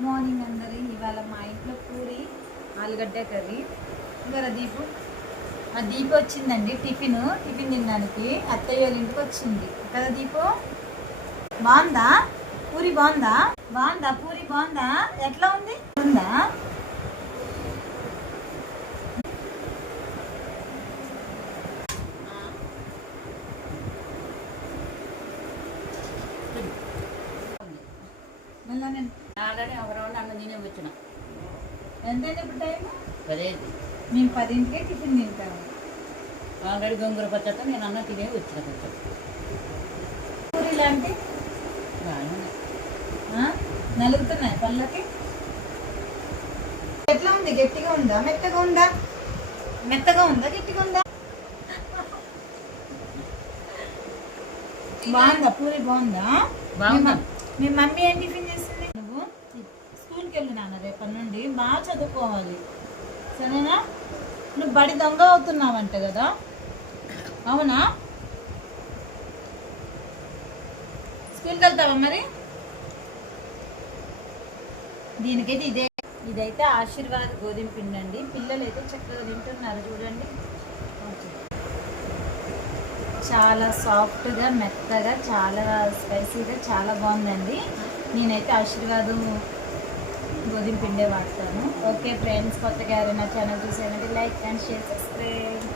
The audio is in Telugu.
గుడ్ మార్నింగ్ అందరి. ఇవాళ మా ఇంట్లో పూరి ఆలుగడ్డ కర్రీ. ఇవాళ ఆ దీపు వచ్చిందండి టిఫిన్ తినడానికి. అత్తయ్య వాళ్ళ ఇంటికి వచ్చింది కదా దీపు. బాగుందా పూరి? బాగుందా పూరి? బాగుందా? ఎట్లా ఉంది? ఉందా? మళ్ళీ నేను ఆల్రెడీ ఒక రౌండ్ అన్న నేనే వచ్చిన. ఎంతండి ఇప్పుడు టైం? 10. మేము 10కే టిఫిన్ తింటాము. ఆల్రెడీ గోంగూర పచ్చడితో నేను అన్న తినే వచ్చిన కొంచెం. పూరీలు అంటే నలుగుతున్నాయి పళ్ళకి. ఎట్లా ఉంది? గట్టిగా ఉందా మెత్తగా ఉందా? మెత్తగా ఉందా గట్టిగా ఉందా? బాగుందా పూరి? బాగుందా? మీ మమ్మీ ఏం టిఫిన్ చేస్తుంది? నువ్వు స్కూల్కి వెళ్ళి నాన్న రేపటి నుండి బాగా చదువుకోవాలి, సరేనా? నువ్వు బడి దొంగ అవుతున్నావంట కదా, అవునా? స్కూల్కి వెళ్తావా మరి? దీనికైతే ఇదైతే ఆశీర్వాద్ గోధుమ పిండి అండి. పిల్లలు అయితే చక్కగా తింటున్నారు చూడండి. చాలా సాఫ్ట్గా మెత్తగా చాలా స్పైసీగా చాలా బాగుందండి. నేనైతే ఆశీర్వాదం గోధుమ పిండే వాడతాను. ఓకే ఫ్రెండ్స్, కొత్తగా ఎవరైనా ఛానల్ చూసేయండి, లైక్ అండ్ షేర్, సబ్స్క్రైబ్.